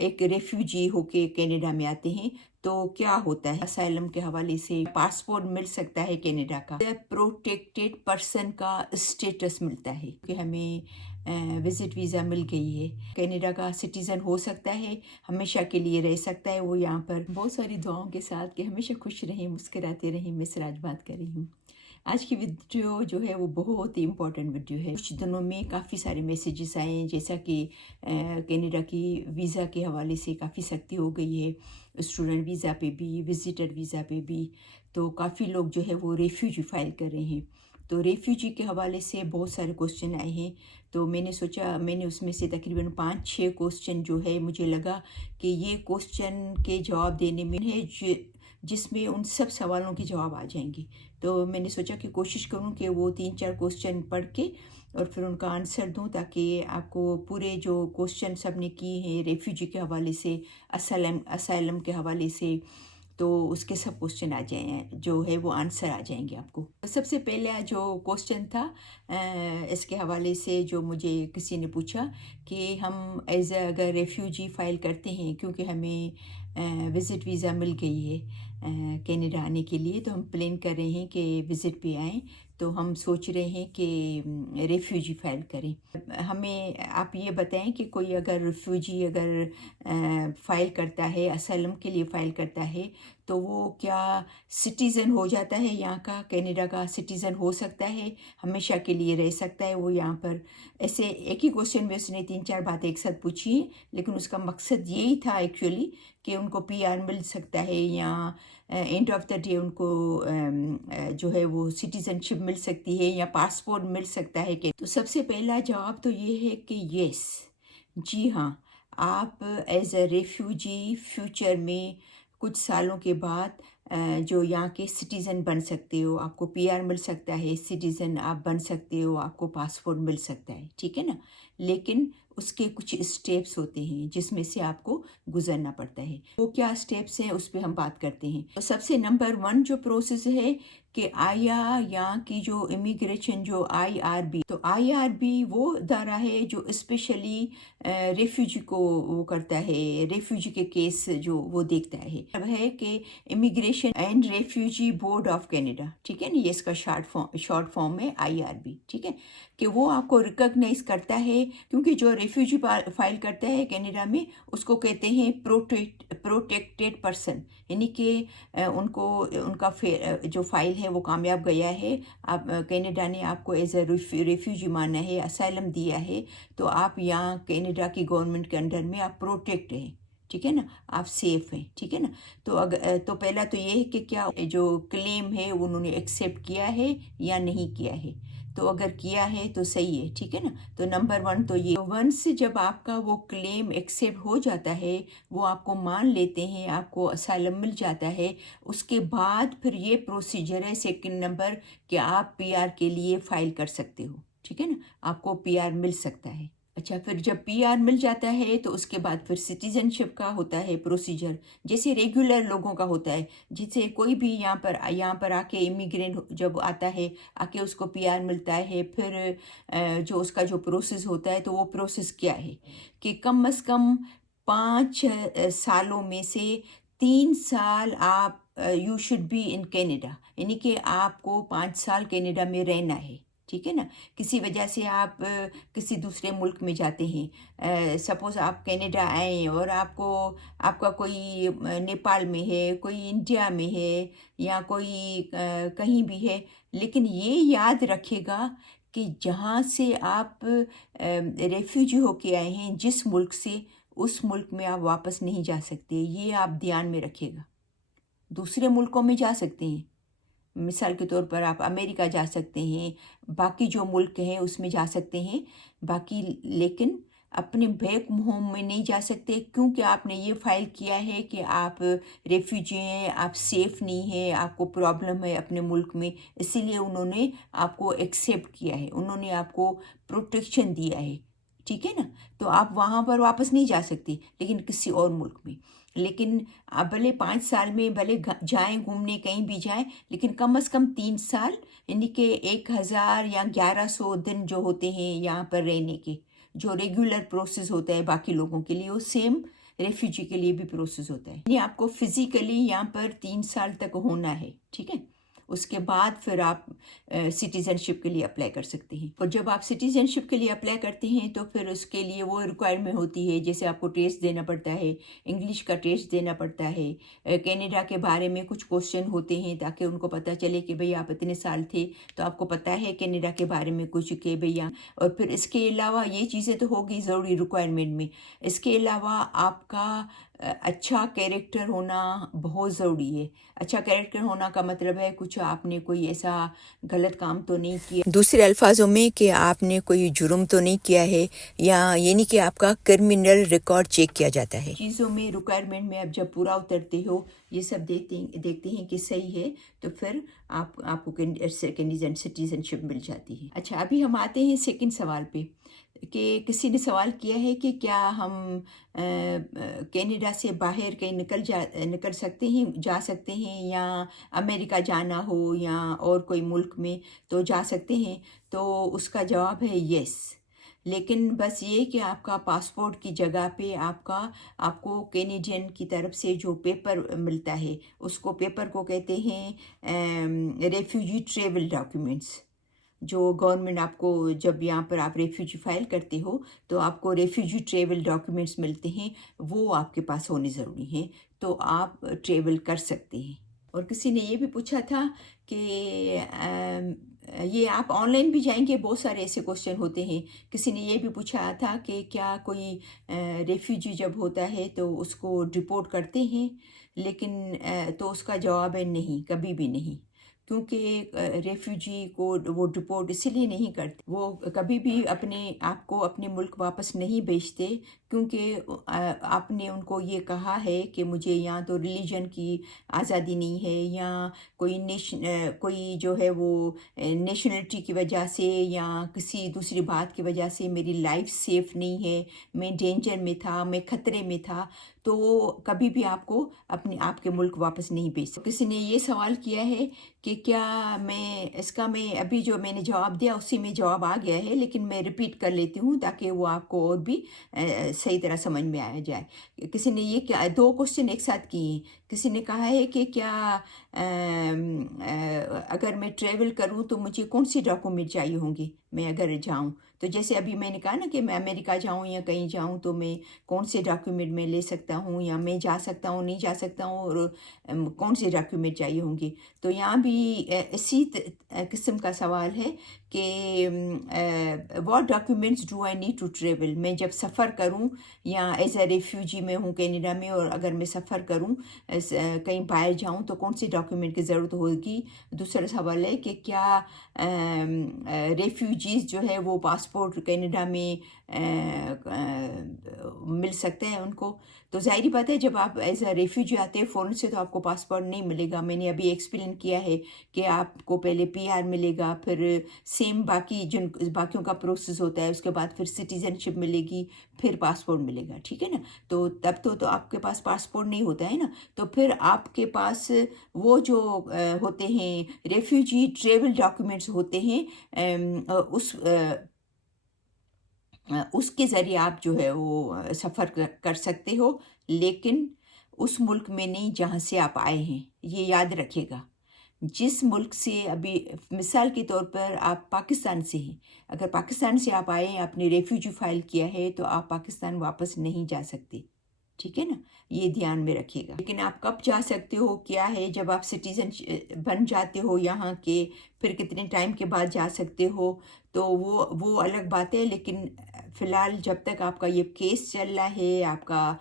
एक रेफ्यूजी होके कनाडा में आते हैं तो क्या होता है, असाइलम के हवाले से पासपोर्ट मिल सकता है कनाडा का, प्रोटेक्टेड पर्सन का स्टेटस मिलता है कि हमें विजिट वीज़ा मिल गई है, कनाडा का सिटीज़न हो सकता है, हमेशा के लिए रह सकता है वो यहाँ पर। बहुत सारी दुआओं के साथ कि हमेशा खुश रहें, मुस्कुराते रहें। मैं सिराज बात कर रही हूँ। आज की वीडियो जो है वो बहुत ही इम्पोर्टेंट वीडियो है। कुछ दिनों में काफ़ी सारे मैसेजेस आए हैं, जैसा कि कनाडा की वीज़ा के हवाले से काफ़ी सख्ती हो गई है, स्टूडेंट वीज़ा पे भी, विजिटर वीज़ा पे भी। तो काफ़ी लोग जो है वो रेफ्यूजी फाइल कर रहे हैं। तो रेफ्यूजी के हवाले से बहुत सारे क्वेश्चन आए हैं। तो मैंने सोचा, मैंने उसमें से तकरीबन 5-6 क्वेश्चन जो है मुझे लगा कि ये क्वेश्चन के जवाब देने में है जिसमें उन सब सवालों के जवाब आ जाएंगे। तो मैंने सोचा कि कोशिश करूं कि वो 3-4 क्वेश्चन पढ़ के और फिर उनका आंसर दूं, ताकि आपको पूरे जो क्वेश्चन सब ने किए हैं रेफ्यूजी के हवाले से, असाइलम के हवाले से, तो उसके सब क्वेश्चन आ जाए, जो है वो आंसर आ जाएंगे आपको। तो सबसे पहला जो क्वेश्चन था इसके हवाले से, जो मुझे किसी ने पूछा कि हम अगर रेफ्यूजी फ़ाइल करते हैं, क्योंकि हमें विज़िट वीज़ा मिल गई है कनाडा आने के लिए, तो हम प्लान कर रहे हैं कि विज़िट पे आएँ, तो हम सोच रहे हैं कि रेफ्यूजी फ़ाइल करें। हमें आप ये बताएं कि कोई अगर रेफ्यूजी फ़ाइल करता है, असाइलम के लिए फ़ाइल करता है, तो वो क्या सिटीज़न हो जाता है, यहाँ का कनाडा का सिटीज़न हो सकता है, हमेशा के लिए रह सकता है वो यहाँ पर? ऐसे एक ही क्वेश्चन में उसने 3-4 बातें एक साथ पूछी हैं, लेकिन उसका मकसद यही था एक्चुअली कि उनको पीआर मिल सकता है, या एंड ऑफ द डे उनको जो है वो सिटीज़नशिप मिल सकती है, या पासपोर्ट मिल सकता है। कि तो सबसे पहला जवाब तो ये है कि यस, जी हाँ, आप एज अ रेफ्यूजी फ्यूचर में कुछ सालों के बाद जो यहाँ के सिटीज़न बन सकते हो, आपको पीआर मिल सकता है, सिटीज़न आप बन सकते हो, आपको पासपोर्ट मिल सकता है, ठीक है ना। लेकिन उसके कुछ स्टेप्स होते हैं जिसमें से आपको गुजरना पड़ता है। वो क्या स्टेप्स हैं उस पर हम बात करते हैं। तो सबसे नंबर 1 जो प्रोसेस है कि यहाँ की जो इमिग्रेशन, जो IRB, तो IRB वो इदारा है जो स्पेशली रेफ्यूजी को वो करता है, रेफ्यूजी के केस जो वो देखता है। अब है कि immigration and refugee board of Canada, ठीक है ना, ये इसका शॉर्ट फॉर्म है IRB, ठीक है, कि वो आपको रिकॉग्नाइज करता है, क्योंकि जो रेफ्यूजी फाइल करता है कनाडा में उसको कहते हैं प्रोटेक्टेड पर्सन, यानी कि उनको उनका जो फाइल है वो कामयाब गया है, आप कनाडा ने आपको एज अ रेफ्यूजी माना है, असाइलम दिया है, तो आप यहाँ कनाडा की गवर्नमेंट के अंडर में आप प्रोटेक्ट हैं, ठीक है ना, आप सेफ हैं, ठीक है ना। तो अगर तो पहला तो ये है कि क्या जो क्लेम है उन्होंने एक्सेप्ट किया है या नहीं किया है। तो अगर किया है तो सही है, ठीक है ना। तो नंबर 1 तो ये, वंस जब आपका वो क्लेम एक्सेप्ट हो जाता है, वो आपको मान लेते हैं, आपको असाइलम मिल जाता है, उसके बाद फिर ये प्रोसीजर है सेकंड नंबर कि आप पीआर के लिए फ़ाइल कर सकते हो, ठीक है ना, आपको पीआर मिल सकता है। अच्छा, फिर जब पीआर मिल जाता है तो उसके बाद फिर सिटीजनशिप का होता है प्रोसीजर, जैसे रेगुलर लोगों का होता है, जिसे कोई भी यहाँ पर आके इमिग्रेंट जब आता है, आके उसको पीआर मिलता है। फिर जो उसका जो प्रोसेस होता है, तो वो प्रोसेस क्या है कि कम से कम 5 सालों में से 3 साल आप you should be in Canada, यानी कि आपको 5 साल कनाडा में रहना है, ठीक है ना। किसी वजह से आप किसी दूसरे मुल्क में जाते हैं, सपोज़ आप कनाडा आए और आपका कोई नेपाल में है, कोई इंडिया में है, या कोई कहीं भी है, लेकिन ये याद रखिएगा कि जहाँ से आप रेफ्यूजी होके आए हैं, जिस मुल्क से, उस मुल्क में आप वापस नहीं जा सकते, ये आप ध्यान में रखिएगा। दूसरे मुल्कों में जा सकते हैं, मिसाल के तौर पर आप अमेरिका जा सकते हैं, बाकी जो मुल्क हैं उसमें जा सकते हैं, बाकी लेकिन अपने बैक होम में नहीं जा सकते, क्योंकि आपने ये फाइल किया है कि आप रेफ्यूजी हैं, आप सेफ़ नहीं हैं, आपको प्रॉब्लम है अपने मुल्क में, इसीलिए उन्होंने आपको एक्सेप्ट किया है, उन्होंने आपको प्रोटेक्शन दिया है, ठीक है ना। तो आप वहाँ पर वापस नहीं जा सकते, लेकिन किसी और मुल्क में। लेकिन आप भले 5 साल में भले जाएं घूमने, कहीं भी जाएं, लेकिन कम से कम 3 साल, यानी कि 1000 या 1100 दिन जो होते हैं यहाँ पर रहने के, जो रेगुलर प्रोसेस होता है बाकी लोगों के लिए, वो सेम रेफ्यूजी के लिए भी प्रोसेस होता है। यानी आपको फिजिकली यहाँ पर 3 साल तक होना है, ठीक है। उसके बाद फिर आप सिटीजनशिप के लिए अप्लाई कर सकते हैं। और जब आप सिटीजनशिप के लिए अप्लाई करते हैं तो फिर उसके लिए वो रिक्वायरमेंट होती है, जैसे आपको टेस्ट देना पड़ता है, इंग्लिश का टेस्ट देना पड़ता है, कनाडा के बारे में कुछ क्वेश्चन होते हैं ताकि उनको पता चले कि भई आप इतने साल थे तो आपको पता है कनाडा के बारे में कुछ कि भैया। और फिर इसके अलावा ये चीज़ें तो होगी ज़रूरी रिक्वायरमेंट में। इसके अलावा आपका अच्छा कैरेक्टर होना बहुत ज़रूरी है। अच्छा कैरेक्टर होना का मतलब है कुछ आपने कोई ऐसा गलत काम तो नहीं किया, दूसरे अल्फाजों में कि आपने कोई जुर्म तो नहीं किया है, या ये नहीं कि आपका क्रिमिनल रिकॉर्ड चेक किया जाता है। चीज़ों में रिक्वायरमेंट में आप जब पूरा उतरते हो, ये सब देखते हैं कि सही है, तो फिर आपको कैनेडियन सिटीजनशिप मिल जाती है। अच्छा, अभी हम आते हैं सेकंड सवाल पे कि किसी ने सवाल किया है कि क्या हम कनाडा से बाहर कहीं निकल सकते हैं, जा सकते हैं, या अमेरिका जाना हो या और कोई मुल्क में तो जा सकते हैं। तो उसका जवाब है यस, लेकिन बस ये कि आपका पासपोर्ट की जगह पे आपको कैनेडियन की तरफ से जो पेपर मिलता है उसको पेपर को कहते हैं रेफ्यूजी ट्रेवल डॉक्यूमेंट्स। जो गवर्नमेंट आपको, जब यहाँ पर आप रेफ्यूजी फाइल करते हो तो आपको रेफ्यूजी ट्रेवल डॉक्यूमेंट्स मिलते हैं, वो आपके पास होने ज़रूरी हैं, तो आप ट्रेवल कर सकते हैं। और किसी ने ये भी पूछा था कि ये आप ऑनलाइन भी जाएंगे, बहुत सारे ऐसे क्वेश्चन होते हैं। किसी ने ये भी पूछा था कि क्या कोई रेफ्यूजी जब होता है तो उसको डिपोर्ट करते हैं, लेकिन तो उसका जवाब है नहीं, कभी भी नहीं। क्योंकि रेफ्यूजी को वो डिपोर्ट इसीलिए नहीं करते, वो कभी भी अपने आप को अपने मुल्क वापस नहीं भेजते, क्योंकि आपने उनको ये कहा है कि मुझे यहाँ तो रिलीजन की आज़ादी नहीं है, या कोई जो है वो नेशनलिटी की वजह से या किसी दूसरी बात की वजह से मेरी लाइफ सेफ नहीं है, मैं डेंजर में था, मैं खतरे में था, तो कभी भी आपको अपने आप के मुल्क वापस नहीं भेज सकते। किसी ने ये सवाल किया है कि क्या मैं अभी जो मैंने जवाब दिया उसी में जवाब आ गया है, लेकिन मैं रिपीट कर लेती हूँ ताकि वो आपको और भी सही तरह समझ में आ जाए। किसी ने ये क्या 2 क्वेश्चन एक साथ किए। किसी ने कहा है कि क्या अगर मैं ट्रेवल करूँ तो मुझे कौन सी डॉक्यूमेंट चाहिए होंगी मैं अगर जाऊँ। तो जैसे अभी मैंने कहा ना कि मैं अमेरिका जाऊँ या कहीं जाऊँ तो मैं कौन से डॉक्यूमेंट में ले सकता हूँ, या मैं जा सकता हूँ नहीं जा सकता हूँ, और कौन से डॉक्यूमेंट चाहिए होंगे। तो यहाँ भी इसी किस्म का सवाल है कि what documents do I need to travel. मैं जब सफ़र करूँ या एज ए रेफ्यूजी में हूँ कनाडा में, और अगर मैं सफ़र करूँ कहीं बाहर जाऊँ तो कौन सी डॉक्यूमेंट की ज़रूरत होगी। दूसरा सवाल है कि क्या रेफ्यूजीज़ जो है वो पासपोर्ट कनाडा में मिल सकते हैं उनको। तो ज़ाहिर बात है जब आप एज अ रेफ्यूजी आते हैं फ़ौरन से तो आपको पासपोर्ट नहीं मिलेगा। मैंने अभी एक्सप्लेन किया है कि आपको पहले पीआर मिलेगा, फिर सेम बाकियों का प्रोसेस होता है, उसके बाद फिर सिटीजनशिप मिलेगी, फिर पासपोर्ट मिलेगा, ठीक है ना। तो तब तो आपके पास पासपोर्ट नहीं होता है ना, तो फिर आपके पास वो जो होते हैं रेफ्यूजी ट्रेवल डॉक्यूमेंट्स होते हैं, उसके ज़रिए आप जो है वो सफ़र कर सकते हो, लेकिन उस मुल्क में नहीं जहाँ से आप आए हैं। ये याद रखिएगा। जिस मुल्क से अभी मिसाल के तौर पर आप पाकिस्तान से हैं, अगर पाकिस्तान से आप आए हैं, आपने रेफ्यूजी फाइल किया है, तो आप पाकिस्तान वापस नहीं जा सकते, ठीक है ना। ये ध्यान में रखिएगा। लेकिन आप कब जा सकते हो क्या है, जब आप सिटीज़न बन जाते हो यहाँ के, फिर कितने टाइम के बाद जा सकते हो, तो वो अलग बात है। लेकिन फ़िलहाल जब तक आपका ये केस चल रहा है, आपका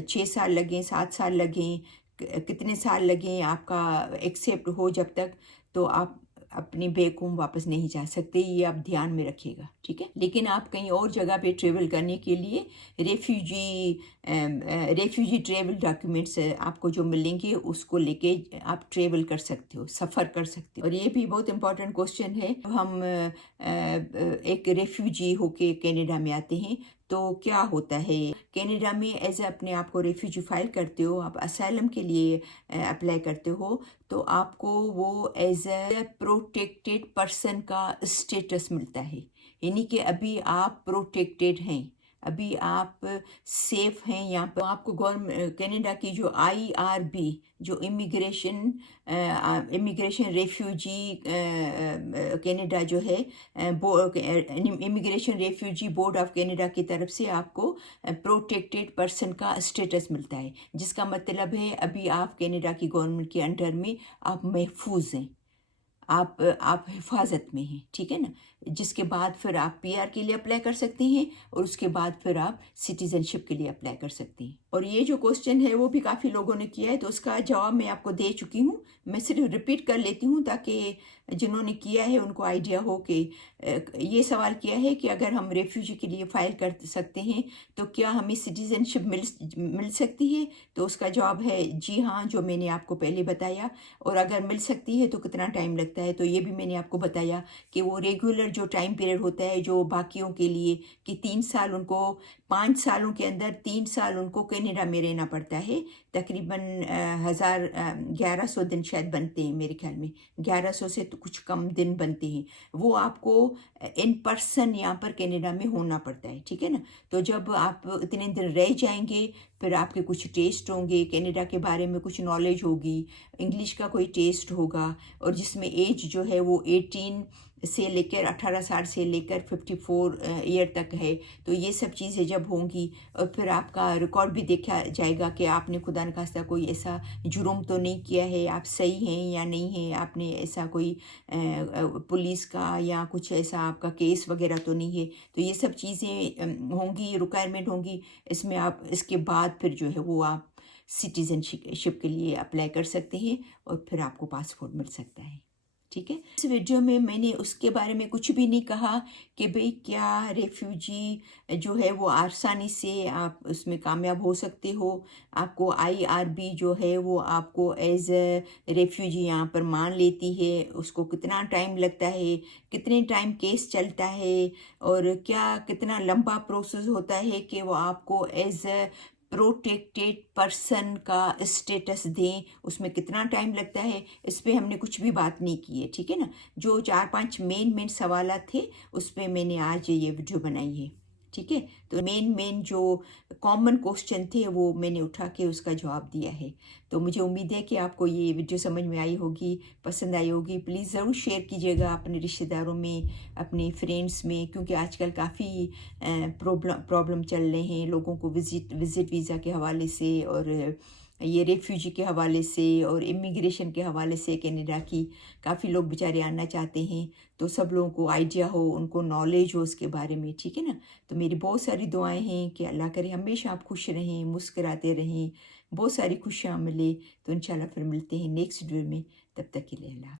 6 साल लगें, 7 साल लगें, कितने साल लगें आपका एक्सेप्ट हो जब तक, तो आप अपने बैक होम वापस नहीं जा सकते। ये आप ध्यान में रखिएगा, ठीक है। लेकिन आप कहीं और जगह पे ट्रेवल करने के लिए रेफ्यूजी ट्रेवल डॉक्यूमेंट्स आपको जो मिलेंगे उसको लेके आप ट्रेवल कर सकते हो, सफ़र कर सकते हो। और ये भी बहुत इंपॉर्टेंट क्वेश्चन है, हम एक रेफ्यूजी होके कनाडा में आते हैं तो क्या होता है। कनाडा में एज अपने आप को रेफ्यूजी फाइल करते हो, आप असाइलम के लिए अप्लाई करते हो, तो आपको वो एज ए प्रोटेक्टेड पर्सन का स्टेटस मिलता है। यानी कि अभी आप प्रोटेक्टेड हैं। अभी आप सेफ हैं यहाँ पर। आपको कनाडा की जो IRB जो इमिग्रेशन रेफ्यूजी कनाडा जो है immigration refugee board of Canada की तरफ से आपको प्रोटेक्टेड पर्सन का स्टेटस मिलता है, जिसका मतलब है अभी आप कनाडा की गवर्नमेंट के अंडर में आप महफूज हैं, आप हिफाजत में हैं, ठीक है ना। जिसके बाद फिर आप PR के लिए अप्लाई कर सकते हैं और उसके बाद फिर आप सिटीज़नशिप के लिए अप्लाई कर सकते हैं। और ये जो क्वेश्चन है वो भी काफ़ी लोगों ने किया है, तो उसका जवाब मैं आपको दे चुकी हूँ। मैं सिर्फ रिपीट कर लेती हूँ ताकि जिन्होंने किया है उनको आइडिया हो कि ये सवाल किया है कि अगर हम रेफ्यूजी के लिए फ़ाइल कर सकते हैं तो क्या हमें सिटीज़नशिप मिल सकती है। तो उसका जवाब है जी हाँ, जो मैंने आपको पहले बताया। और अगर मिल सकती है तो कितना टाइम लगता है, तो ये भी मैंने आपको बताया कि वो रेगुलर जो टाइम पीरियड होता है जो बाकियों के लिए कि 3 साल उनको 5 सालों के अंदर 3 साल उनको कनाडा में रहना पड़ता है। तकरीबन 1100 दिन शायद बनते हैं मेरे ख्याल में, 1100 से तो कुछ कम दिन बनते हैं। वो आपको इन पर्सन यहाँ पर कनाडा में होना पड़ता है, ठीक है ना। तो जब आप इतने दिन रह जाएंगे फिर आपके कुछ टेस्ट होंगे, कनाडा के बारे में कुछ नॉलेज होगी, इंग्लिश का कोई टेस्ट होगा, और जिसमें एज जो है वो 18 से लेकर 18 साल से लेकर 54 ईयर तक है। तो ये सब चीज़ें जब होंगी और फिर आपका रिकॉर्ड भी देखा जाएगा कि आपने खुदा न खास्ता कोई ऐसा जुर्म तो नहीं किया है, आप सही हैं या नहीं हैं, आपने ऐसा कोई पुलिस का या कुछ ऐसा आपका केस वगैरह तो नहीं है। तो ये सब चीज़ें होंगी, रिक्वायरमेंट होंगी। इसमें आप इसके बाद फिर जो है वो आप सिटीजनशिप के लिए अप्लाई कर सकते हैं और फिर आपको पासपोर्ट मिल सकता है, ठीक है। इस वीडियो में मैंने उसके बारे में कुछ भी नहीं कहा कि भाई क्या रेफ्यूजी जो है वो आसानी से आप उसमें कामयाब हो सकते हो। आपको IRB जो है वो आपको एज रेफ्यूजी यहाँ पर मान लेती है, उसको कितना टाइम लगता है, कितने टाइम केस चलता है, और क्या कितना लंबा प्रोसेस होता है कि वो आपको एज प्रोटेक्टेड पर्सन का स्टेटस दें, उसमें कितना टाइम लगता है, इस पे हमने कुछ भी बात नहीं की है, ठीक है ना। जो 4-5 मेन सवालात थे उस पे मैंने आज ये वीडियो बनाई है, ठीक है। तो मेन जो कॉमन क्वेश्चन थे वो मैंने उठा के उसका जवाब दिया है। तो मुझे उम्मीद है कि आपको ये वीडियो समझ में आई होगी, पसंद आई होगी। प्लीज़ ज़रूर शेयर कीजिएगा अपने रिश्तेदारों में, अपने फ्रेंड्स में, क्योंकि आजकल काफ़ी प्रॉब्लम चल रहे हैं लोगों को विज़िट वीज़ा के हवाले से, और ये रेफ्यूजी के हवाले से, और इमिग्रेशन के हवाले से कनाडा की काफ़ी लोग बेचारे आना चाहते हैं। तो सब लोगों को आइडिया हो, उनको नॉलेज हो उसके बारे में, ठीक है ना। तो मेरी बहुत सारी दुआएं हैं कि अल्लाह करे हमेशा आप खुश रहें, मुस्कुराते रहें, बहुत सारी खुशियाँ मिले। तो इंशाल्लाह फिर मिलते हैं नेक्स्ट वीडियो में, तब तक के लिए अल्लाह।